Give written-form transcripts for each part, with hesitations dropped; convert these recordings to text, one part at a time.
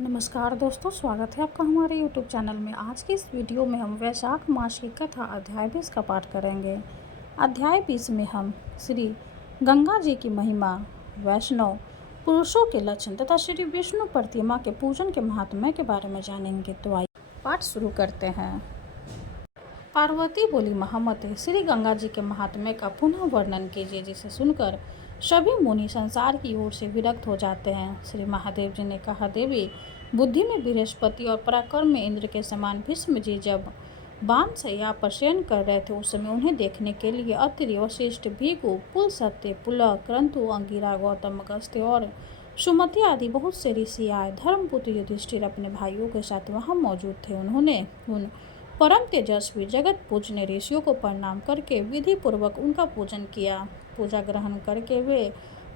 नमस्कार दोस्तों, स्वागत है आपका हमारे YouTube चैनल में। आज की इस वीडियो में हम वैशाख मास की कथा अध्याय 20 का पाठ करेंगे। अध्याय 20 में हम श्री गंगा जी की महिमा, वैष्णव पुरुषों के लक्षण तथा श्री विष्णु प्रतिमा के पूजन के महात्म्य के बारे में जानेंगे। तो आइए पाठ शुरू करते हैं। पार्वती बोली, महामते, श्री गंगा जी के महात्म्य का पुनः वर्णन कीजिए, जिसे सुनकर सभी मुनि संसार की ओर से विरक्त हो जाते हैं। श्री महादेव जी ने कहा, देवी, बुद्धि में बृहस्पति और पराक्रम में इंद्र के समान भीष्म जी जब बाणशय्या पर शयन कर रहे थे, उस समय उन्हें देखने के लिए अत्रि, वशिष्ठ, भृगु, पुलस्त्य, पुलह, क्रतु, अंगिरा, गौतम, अगस्त्य और सुमति आदि बहुत से ऋषि आए। धर्मपुत्र युधिष्ठिर अपने भाइयों के साथ वहां मौजूद थे। उन्होंने उन परम तेजस्वी जगत पूजने ऋषियों को प्रणाम करके विधि पूर्वक उनका पूजन किया। पूजा ग्रहण करके वे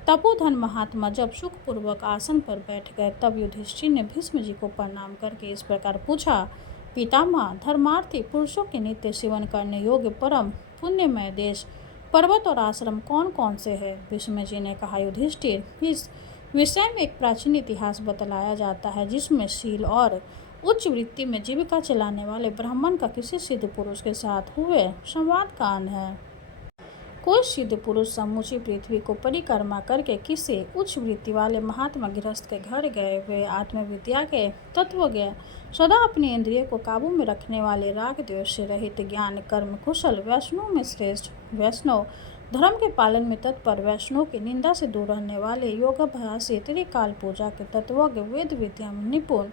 तपोधन महात्मा जब सुख पूर्वक आसन पर बैठ गए, तब युधिष्ठिर ने भीष्म जी को प्रणाम करके इस प्रकार पूछा, पितामह, धर्मार्थी पुरुषों के नित्य सेवन करने योग्य परम पुण्यमय देश, पर्वत और आश्रम कौन कौन से है? भीष्म जी ने कहा, युधिष्ठिर, इस विषय में एक प्राचीन इतिहास बतलाया जाता है, जिसमें शील और उच्च वृत्ति में जीविका चलाने वाले ब्राह्मण का किसी सिद्ध पुरुष के साथ हुए संवाद का अन है। कोई सिद्ध पुरुष समूची पृथ्वी को परिक्रमा करके किसी उच्च वृत्ति वाले महात्मा गृहस्थ के घर गए। वे आत्मविद्या के तत्वज्ञ, सदा अपने इंद्रिय को काबू में रखने वाले, राग द्वेष से रहित, ज्ञान कर्म कुशल, वैष्णव में श्रेष्ठ, वैष्णव धर्म के पालन में तत्पर, वैष्णव की निंदा से दूर रहने वाले, योगाभ्यासी, त्रिकाल पूजा के तत्वज्ञ, वेद विद्या में निपुण,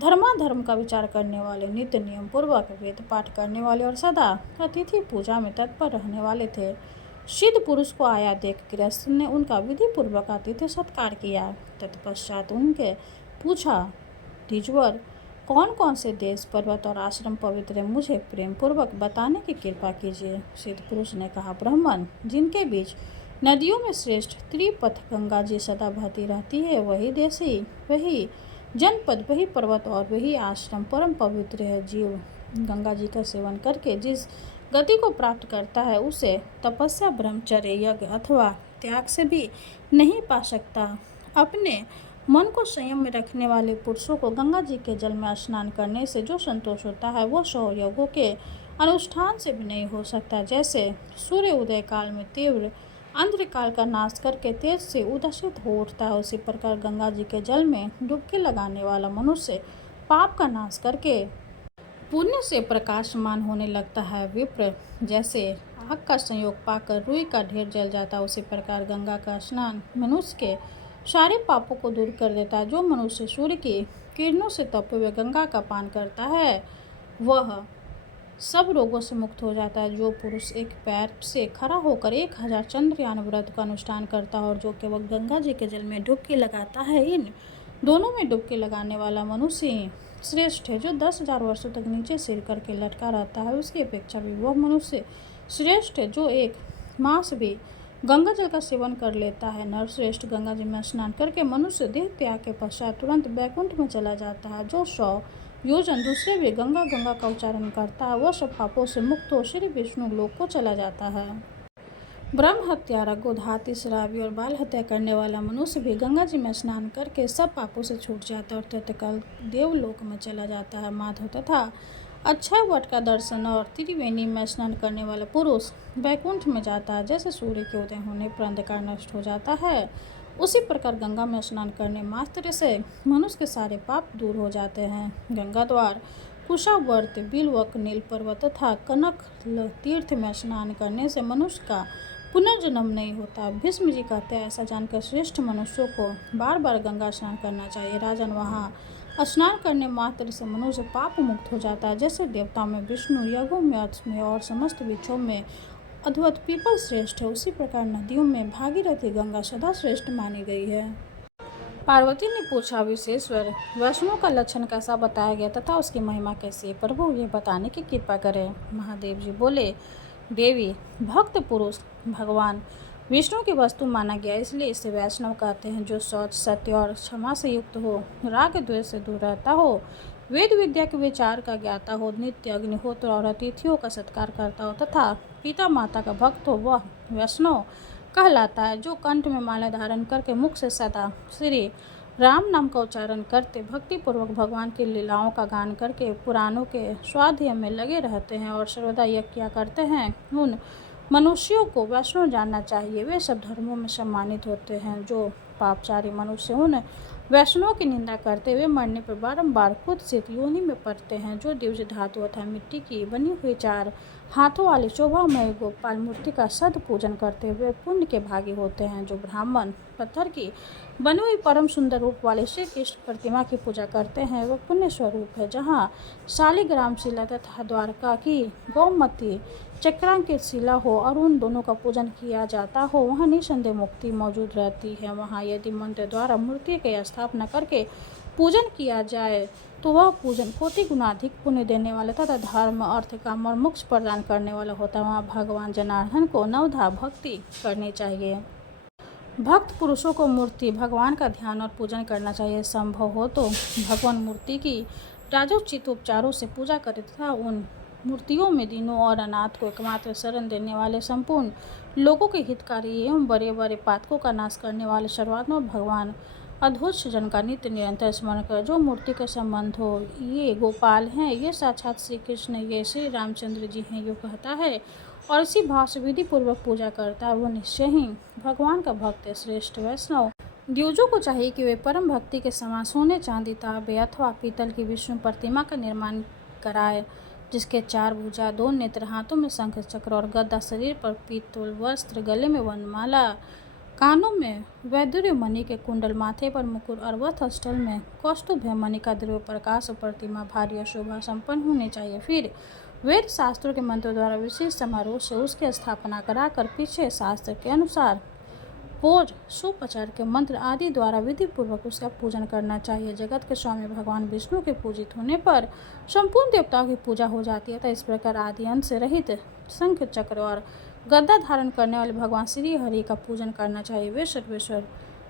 धर्माधर्म का विचार करने वाले, नित्य नियम पूर्वक वेद पाठ करने वाले और सदा अतिथि पूजा में तत्पर रहने वाले थे। सिद्ध पुरुष को आया देख गृहस्थ ने उनका विधि पूर्वक आतिथ्य सत्कार किया। तत्पश्चात उनके पूछा, द्विजवर, कौन कौन से देश, पर्वत और आश्रम पवित्र है, मुझे प्रेम पूर्वक बताने की कृपा कीजिए। सिद्ध पुरुष ने कहा, ब्राह्मण जिनके बीच नदियों में श्रेष्ठ त्रिपथ गंगा जी सदा बहती रहती है, वही देशी, वही जनपद, वही पर्वत और वही आश्रम परम पवित्र है। जीव गंगा जी का सेवन करके जिस गति को प्राप्त करता है, उसे तपस्या, ब्रह्मचर्य, यज्ञ अथवा त्याग से भी नहीं पा सकता। अपने मन को संयम में रखने वाले पुरुषों को गंगा जी के जल में स्नान करने से जो संतोष होता है, वो 100 यज्ञों के अनुष्ठान से भी नहीं हो सकता। जैसे सूर्य उदय काल में तीव्र अंधकाल का नाश करके तेज से उदसित हो उठता है, उसी प्रकार गंगा जी के जल में डुबकी लगाने वाला मनुष्य पाप का नाश करके पुण्य से प्रकाशमान होने लगता है। विप्र, जैसे आग का संयोग पाकर रुई का ढेर जल जाता है, उसी प्रकार गंगा का स्नान मनुष्य के सारे पापों को दूर कर देता है। जो मनुष्य सूर्य की किरणों से तपे हुए गंगा का पान करता है, वह सब रोगों से मुक्त हो जाता है। जो पुरुष एक पैर से खड़ा होकर 1000 चंद्रयान व्रत का अनुष्ठान करता है और जो केवल गंगा जी के जल में डुबकी लगाता है, इन दोनों में डुबकी लगाने वाला मनुष्य श्रेष्ठ है। जो 10,000 वर्षों तक नीचे सिर करके लटका रहता है, उसकी अपेक्षा भी वह मनुष्य श्रेष्ठ है। जो एक मास भी गंगा जल का सेवन कर लेता है, नरश्रेष्ठ, गंगा जी में स्नान करके मनुष्य देह त्याग के पश्चात तुरंत बैकुंठ में चला जाता है। जो 100 योजन दूसरे भी गंगा गंगा का उच्चारण करता है, वह सब पापों से मुक्त हो श्री विष्णु लोक को चला जाता है। ब्रह्म हत्यारा, गोधाती, शराबी और बाल हत्या करने वाला मनुष्य भी गंगा जी में स्नान करके सब पापों से छूट जाता है और तत्काल देवलोक में चला जाता है। माधव, तथा अक्षय वट का दर्शन और त्रिवेणी में स्नान करने वाला पुरुष बैकुंठ में जाता है। जैसे सूर्य के उदय होने पर अंधकार नष्ट हो जाता है, उसी प्रकार गंगा में स्नान करने मात्र से मनुष्य के सारे पाप दूर हो जाते हैं। गंगा द्वार, कुशावर्त, बिल्वक, नील पर्वत तथा कनक तीर्थ में स्नान करने से मनुष्य का पुनर्जन्म नहीं होता। भीष्म जी कहते हैं, ऐसा जानकर श्रेष्ठ मनुष्यों को बार बार गंगा स्नान करना चाहिए। राजन, वहाँ स्नान करने मात्र से मनुष्य पाप मुक्त हो जाता है। जैसे देवताओं में विष्णु, यज्ञों में अश्वमेध और समस्त वृक्षों में अद्वैत पीपल श्रेष्ठ है, उसी प्रकार नदियों में भागीरथी गंगा सदा श्रेष्ठ मानी गई है। पार्वती ने पूछा, विशेश्वर, वैष्णव का लक्षण कैसा बताया गया तथा उसकी महिमा कैसी है? प्रभु, ये बताने की कृपा करें। महादेव जी बोले, देवी, भक्त पुरुष भगवान विष्णु की वस्तु माना गया, इसलिए इसे वैष्णव कहते हैं। जो शौच, सत्य और क्षमा से युक्त हो, राग द्वेष से दूर रहता हो, वेद विद्या के विचार का ज्ञाता हो, नित्य अग्निहोत्र और अतिथियों का सत्कार करता हो तथा पिता माता का भक्त हो, वह वैष्णव कहलाता है। जो कंठ में माला धारण करके मुख से सदा श्री राम नाम का उच्चारण करते भक्तिपूर्वक भगवान की लीलाओं का गान करके पुराणों के स्वाध्याय में लगे रहते हैं और सर्वदा यज्ञ किया करते हैं, उन मनुष्यों को वैष्णव जानना चाहिए। वे सब धर्मों में सम्मानित होते हैं। जो पापचारी मनुष्य उन वैष्णवों की निंदा करते हुए मरने पर बारंबार कुत्सित योनि में पड़ते हैं। जो दिव्य धातु अथवा मिट्टी की बनी हुई 4 हाथों वाली शोभामय गोपाल मूर्ति का सद पूजन करते हुए पुण्य के भागी होते हैं। जो ब्राह्मण पत्थर की बनी हुई परम सुंदर रूप वाले श्री कृष्ण प्रतिमा की पूजा करते हैं, वह पुण्य स्वरूप है। जहाँ शालिग्राम शिला तथा द्वारका की गोमती चक्रांकित शिला हो और उन दोनों का पूजन किया जाता हो, वहाँ निसंदेह मुक्ति मौजूद रहती है। वहाँ यदि मंत्र द्वारा मूर्ति की स्थापना करके पूजन किया जाए तो वह पूजन कोटि गुना अधिक पुण्य देने वाला तथा धर्म, अर्थ, काम और मोक्ष प्रदान करने वाला होता है। वहाँ भगवान जनार्दन को नवधा भक्ति करनी चाहिए। भक्त पुरुषों को मूर्ति भगवान का ध्यान और पूजन करना चाहिए। संभव हो तो भगवान मूर्ति की राजोचित उपचारों से पूजा करें तथा उन मूर्तियों में दीनों और अनाथ को एकमात्र शरण देने वाले, संपूर्ण लोगों के हितकारी एवं बड़े बड़े पातकों का नाश करने वाले सर्वात्मा भगवान अधोक्ष जन का नित्य निरंतर स्मरण कर। जो मूर्ति के संबंध हो, ये गोपाल हैं, ये साक्षात श्री कृष्ण, ये श्री रामचंद्र जी हैं, यो कहता है और इसी भाव से विधि पूर्वक पूजा करता है, वो निश्चय ही भगवान का भक्त है। श्रेष्ठ वैष्णव द्विजों को चाहिए कि वे परम भक्ति के समान सोने, चांदी, तांबे अथवा पीतल की विष्णु प्रतिमा का निर्माण कराए, जिसके 4 भुजा, 2 नेत्र, हाथों में शंख चक्र और गदा, शरीर पर पीतल वस्त्र, गले में वनमाला, कानों में वैदुर्य मणि के कुंडल, माथे पर मुकुट और वक्षस्थल में कौस्तुभ मणि का दिव्य प्रकाश और प्रतिमा भारी और शोभा संपन्न होनी चाहिए। फिर वेद शास्त्रों के मंत्रों द्वारा विशेष समारोह से उसकी स्थापना कराकर पीछे शास्त्र के अनुसार पोज, सुपचार के मंत्र आदि द्वारा विधि पूर्वक उसका पूजन करना चाहिए। जगत के स्वामी भगवान विष्णु के पूजित होने पर संपूर्ण देवताओं की पूजा हो जाती है। इस प्रकार आदि अंत से रहित शंख चक्र और गदा धारण करने वाले भगवान श्री हरि का पूजन करना चाहिए। वे सर्वेश्वर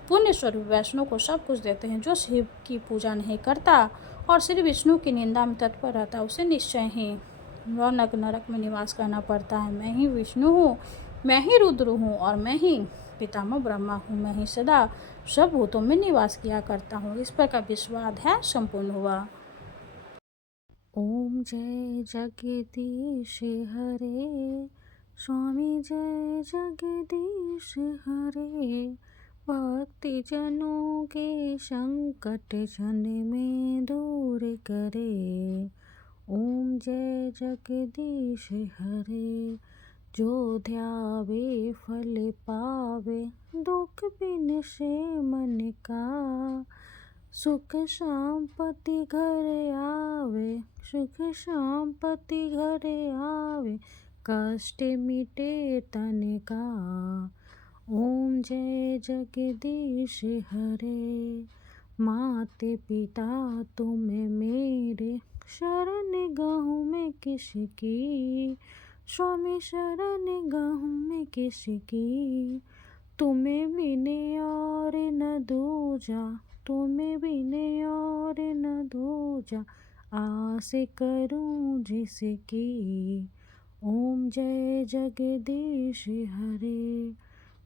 पुण्य स्वरूप वैष्णव को सब कुछ देते हैं। जो शिव की पूजा नहीं करता और श्री विष्णु की निंदा में तत्पर रहता, उसे निश्चय ही नरक में निवास करना पड़ता है। मैं ही विष्णु हूँ, मैं ही रुद्र हूँ और मैं ही पितामह ब्रह्मा हूँ। मैं ही सदा सब भूतों में निवास किया करता हूँ। इस प्रकार विश्वाध्याय संपूर्ण हुआ। ओम जय जगदीश हरे, स्वामी जय जगदीश हरे। भक्ति जनों के संकट जन में दूर करे। ओम जय जगदीश हरे। जो ध्यावे फल पावे, दुख बिन से मन का। सुख शांति घर आवे, सुख शांति घर आवे, कष्ट मिटे तन का। ओम जय जगदीश हरे। माते पिता तुम मेरे, शरण गहूँ में किसकी। स्वामी शरण गहूँ में किसकी। तुम्हें बिने और न दूजा, तुम्हें बिने और न दूजा, आस करूं जिसकी। ओम जय जगदीश हरे।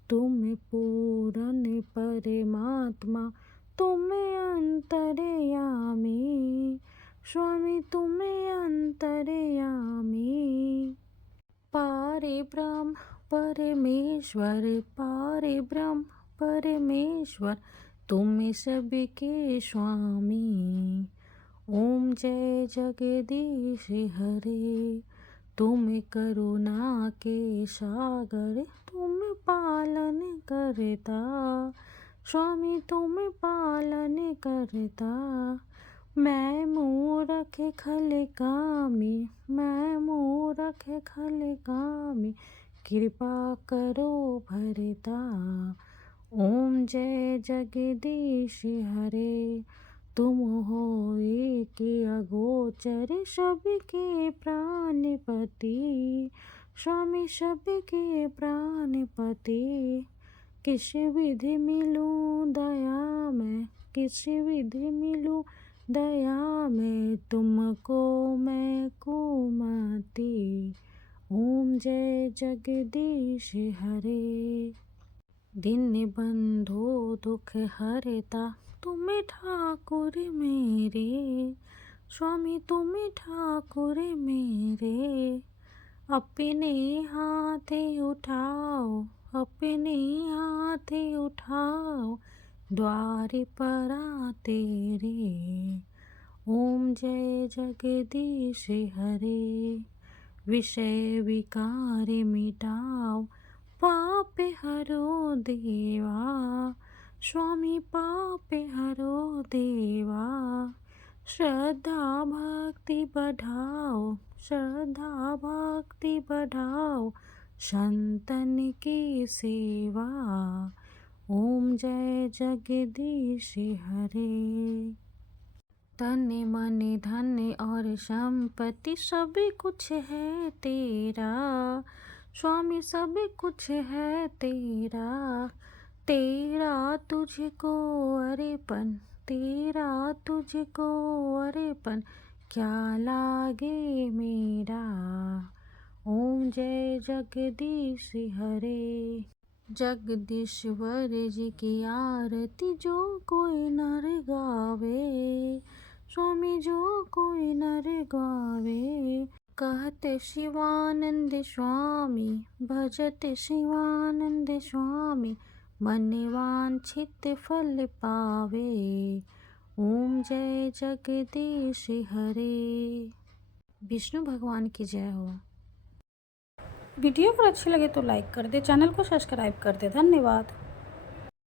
तुम पूर्ण परमात्मा, तुम अंतर्यामी। स्वामी तुम अंतर्यामी। पारे ब्रह्म परमेश्वर, पारे ब्रह्म परमेश्वर, तुम सबके स्वामी। ओम जय जगदीश हरे। तुम करुणा के सागर, तुम पालन करता। स्वामी तुम पालन करता। मैं मूरख खल कामी, मैं मूरख खल कामी, कृपा करो भरता। ओम जय जगदीश हरे। तुम हो एक अगोचर, सबके प्राणपति। स्वामी सबके प्राणपति। किस विधि मिलूं दया में, किस विधि मिलूं दया में, तुमको मैं कुमति। ओम जय जगदीश हरे। दिन बंधो दुख हरता, तुम ठाकुर मेरे, स्वामी तुम ठाकुर मेरे। अपने हाथे उठाओ, अपने हाथे उठाओ, द्वार पर आ तेरे। ओम जय जगदीश हरे, विषय विकार मिटाओ, पाप हरो देवा, स्वामी पाप हरो देवा। श्रद्धा भक्ति बढ़ाओ, श्रद्धा भक्ति बढ़ाओ, संतन की सेवा। ओम जय जगदीश हरे। तन मन धन और संपत्ति सब कुछ है तेरा, स्वामी सब कुछ है तेरा। तेरा तुझको अर्पण, तेरा तुझको अर्पण, क्या लागे मेरा। ओम जय जगदीश हरे। जगदीश्वर जी की आरती जो कोई नर गावे, स्वामी जो कोई नर गावे। कहते शिवानंद स्वामी, भजते शिवानंद स्वामी, मन वांछित फल पावे। ओम जय जगदीश हरे। विष्णु भगवान की जय हो। वीडियो अगर अच्छी लगे तो लाइक कर दे, चैनल को सब्सक्राइब कर दे। धन्यवाद।